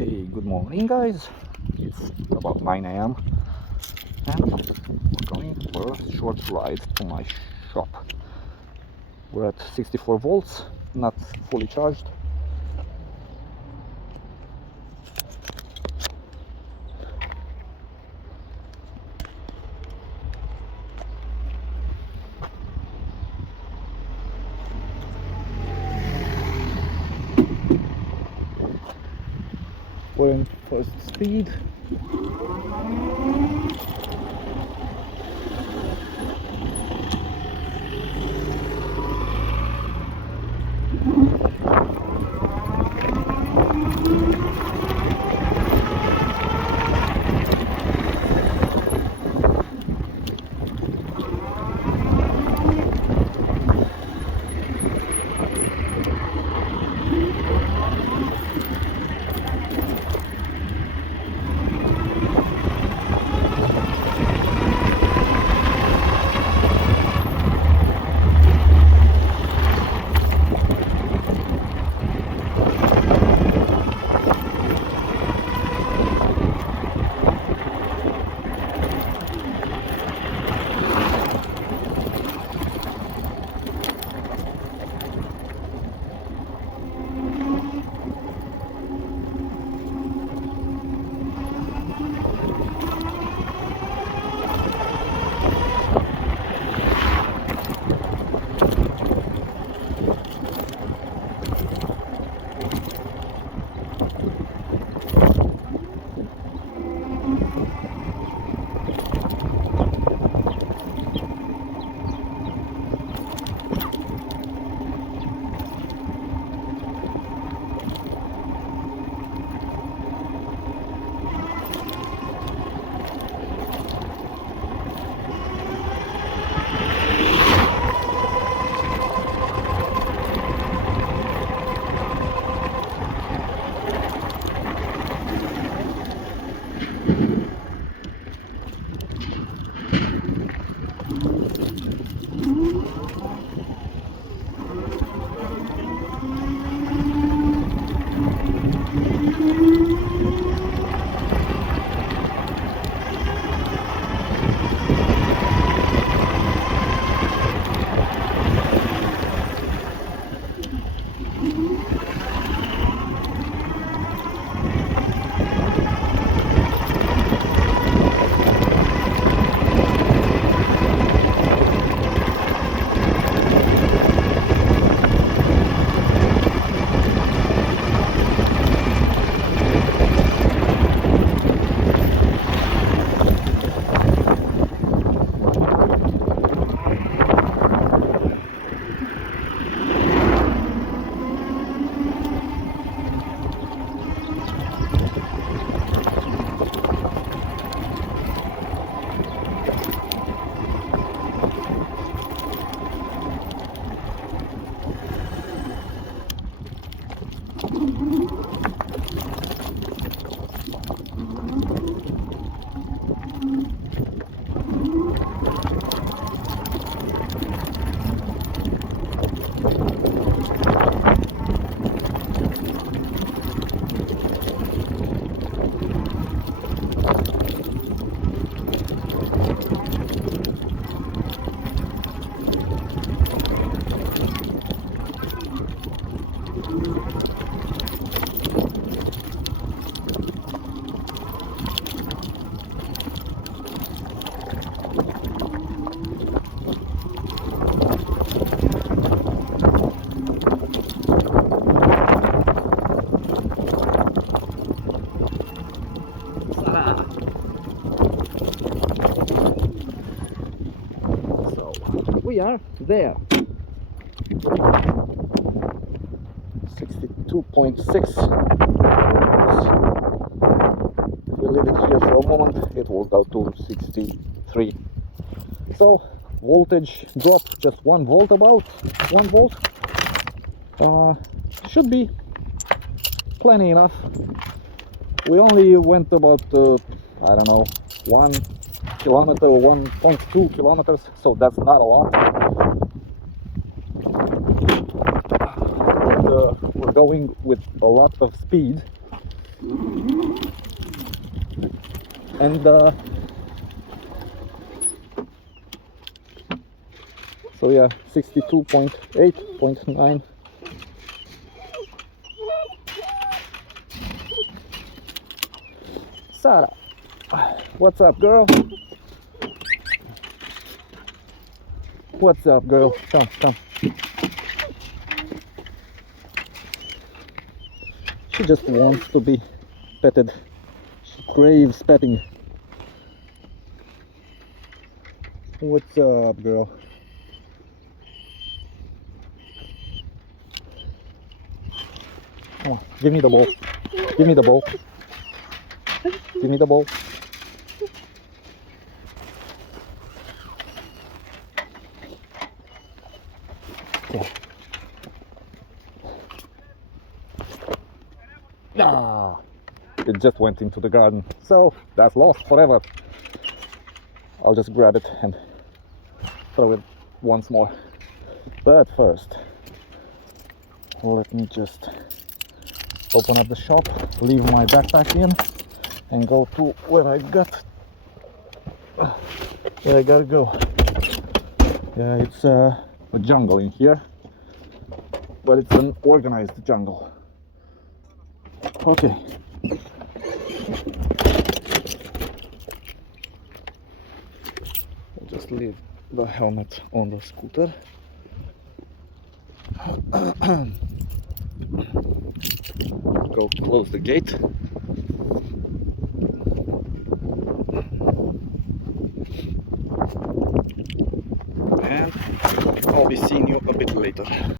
Hey, good morning, guys. It's about 9 a.m. and we're going for a short ride to my shop. We're at 64 volts, not fully charged. We're in first speed. So we are there. 62.6. If we leave it here for a moment, it will go to 63. So voltage drop just 1 volt, about 1 volt. Should be plenty enough. We only went about I don't know, 1 kilometer or 1.2 kilometers, so that's not a lot. But we're going with a lot of speed, And so yeah, 62.8.9. Sarah, what's up, girl? What's up, girl? Come, come. She just wants to be petted. She craves petting. What's up, girl? Come on, give me the ball. Give me the ball. Give me the ball. Yeah. Ah, it just went into the garden, so that's lost forever. I'll just grab it and throw it once more. But first, let me just open up the shop, leave my backpack in, and go to where I gotta go. Yeah, it's a jungle in here, but it's an organized jungle. Okay. I'll just leave the helmet on the scooter. Go close the gate. And I'll be seeing you a bit later.